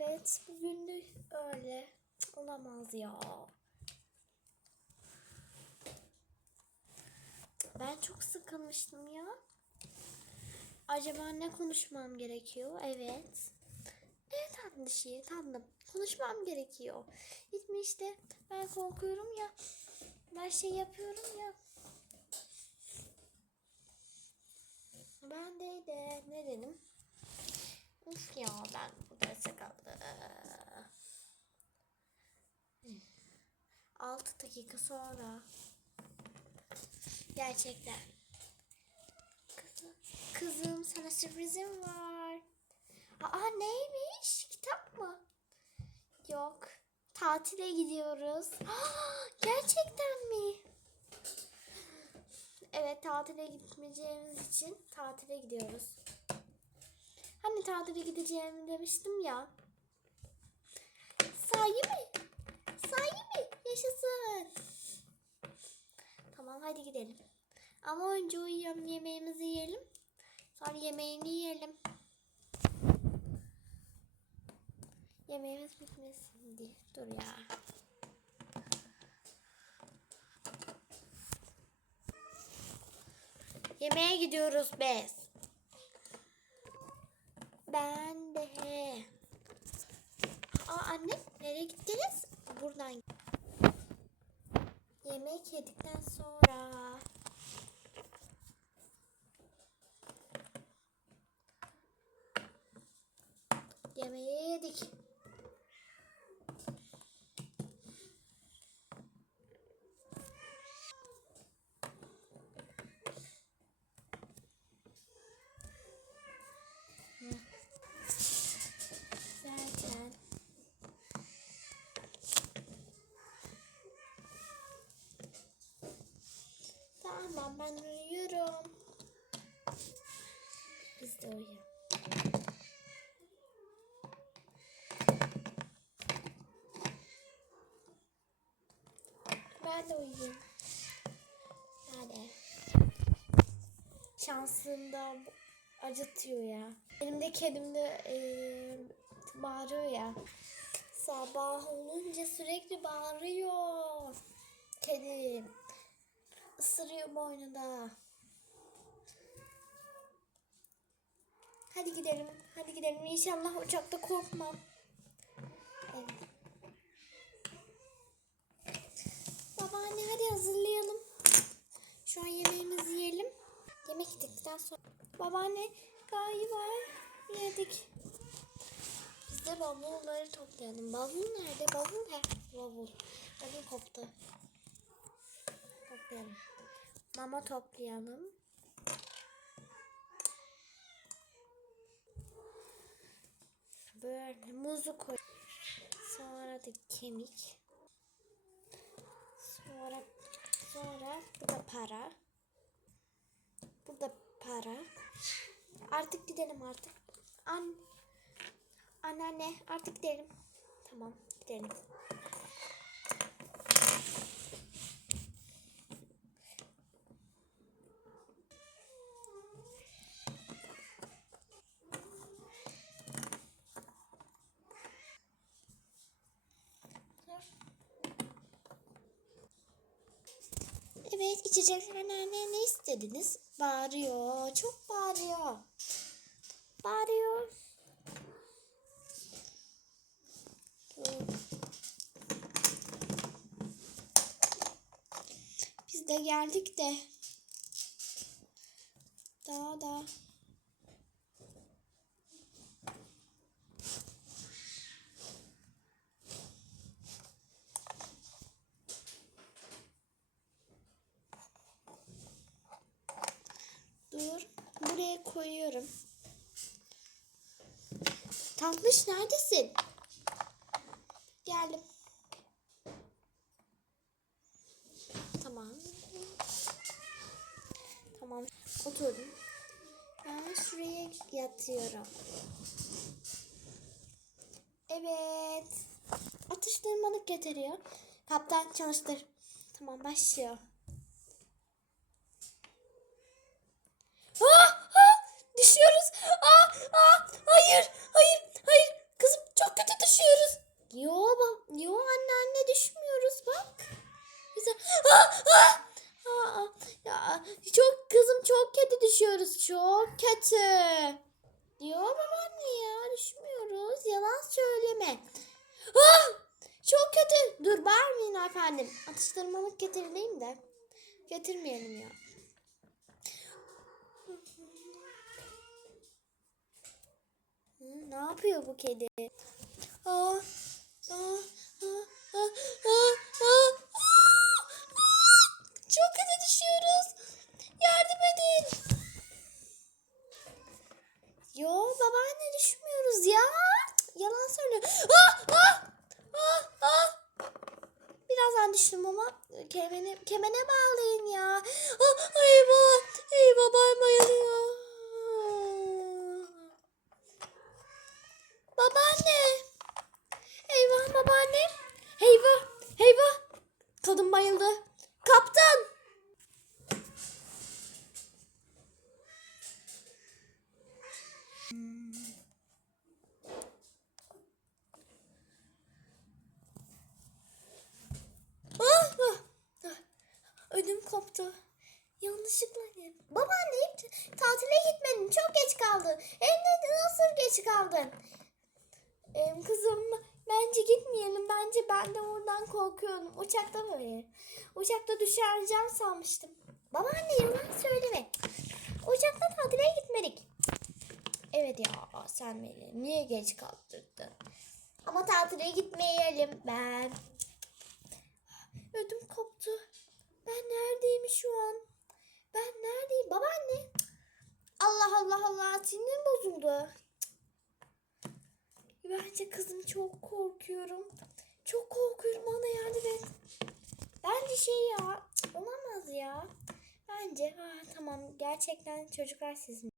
Evet bugün de öyle. Olamaz ya. Ben çok sıkılmıştım ya. Acaba ne konuşmam gerekiyor? Evet. Evet tatlı şey, tatlım. Konuşmam gerekiyor. Gitme işte. Ben korkuyorum ya. Ben şey yapıyorum ya. Ben de de ne dedim? Uf ya ben bu derse kaldı. 6 dakika sonra. Gerçekten. Kızım, kızım sana sürprizim var. Aa neymiş? Kitap mı? Yok. Tatile gidiyoruz. Gerçekten mi? Evet tatile gitmeyeceğimiz için tatile gidiyoruz. Hani tatile gideceğimi demiştim ya. Sahi mi? Sahi mi? Yaşasın. Tamam hadi gidelim. Ama önce uyuyalım yemeğimizi yiyelim. Sonra yemeğini yiyelim. Yemeğimiz bitmesin diye. Dur ya. Yemeğe gidiyoruz biz. Ben de. Aa anne nereye gittiniz? Buradan. Yemek yedikten sonra. Yemeği yedik. Zaten. Tamam ben uyuyorum. Uyuyalım. Ben de uyuyayım. Hadi. Şansım da acıtıyor ya. Benim de kedim de eee, bağırıyor ya. Sabah olunca sürekli bağırıyor. Kedim. Isırıyor boynunda. Hadi gidelim. Hadi gidelim. İnşallah uçakta korkmam. Evet. Babaanne hadi hazırlayalım. Şu an yemeğimizi yiyelim. Yemek yedikten sonra. Babaanne galiba yedik. Biz de bavulları toplayalım. Bavul nerede? Bavul nerede? Bavul. Hadi koptu. Toplayalım. Mama toplayalım. Böyle muzu koy. Sonra da kemik. Sonra sonra bu da para. Bu da para. Artık gidelim artık. An Anneanne artık gidelim. Tamam gidelim. Evet içecek anneanne ne istediniz? Bağırıyor. Çok bağırıyor. Bağırıyor. Biz de geldik de. Daha da. Dur. Buraya koyuyorum. Tatlış neredesin? Geldim. Tamam. Tamam. Oturdum. Ben şuraya yatıyorum. Evet. Atıştırmalık getiriyor. Kaptan çalıştır. Tamam başlıyor. Ah, ah, düşüyoruz. Ah, ah, hayır, hayır, hayır. Kızım çok kötü kızım çok kötü düşüyoruz. Çok kötü. Diyor babaanne ya düşmüyoruz. Yalan söyleme. Ah! Çok kötü. Dur bağırmayın efendim. Atıştırmalık getireyim de. Getirmeyelim ya. Ne yapıyor bu kedi? Aa, aa, aa, aa, aa, aa, aa. Çok kötü düşüyoruz. Yardım edin. Yo babaanne düşmüyoruz ya. Cık, Yalan söylüyor. Ah, ah, ah, ah. Birazdan düştüm ama kemene, kemene bağlayın ya. Ah, eyvah, eyvah babam bayılıyor. Babaanne. Eyvah babaanne. Eyvah, eyvah. Kadın bayıldı. Kaptan. Ah, ah, ah. Ödüm koptu. Yanlışlıkla yedim. Babaanne hiç tatile gitmedin. Çok geç kaldın. Hem de nasıl geç kaldın? Ee, kızım bence gitmeyelim. Bence ben de oradan korkuyorum. Uçakta mı? Uçakta düşereceğim sanmıştım. Babaanne yalan söyleme. Uçakta tatile gitmedik. Evet ya sen beni niye geç kaldırdın? Ama tatile gitmeyelim ben. Ödüm koptu. Ben neredeyim şu an? Ben neredeyim? Babaanne. Allah Allah Allah sinirim bozuldu. Bence kızım çok korkuyorum. Çok korkuyorum bana yardım et. Bence şey ya olamaz ya. Bence ha tamam gerçekten çocuklar siz mi?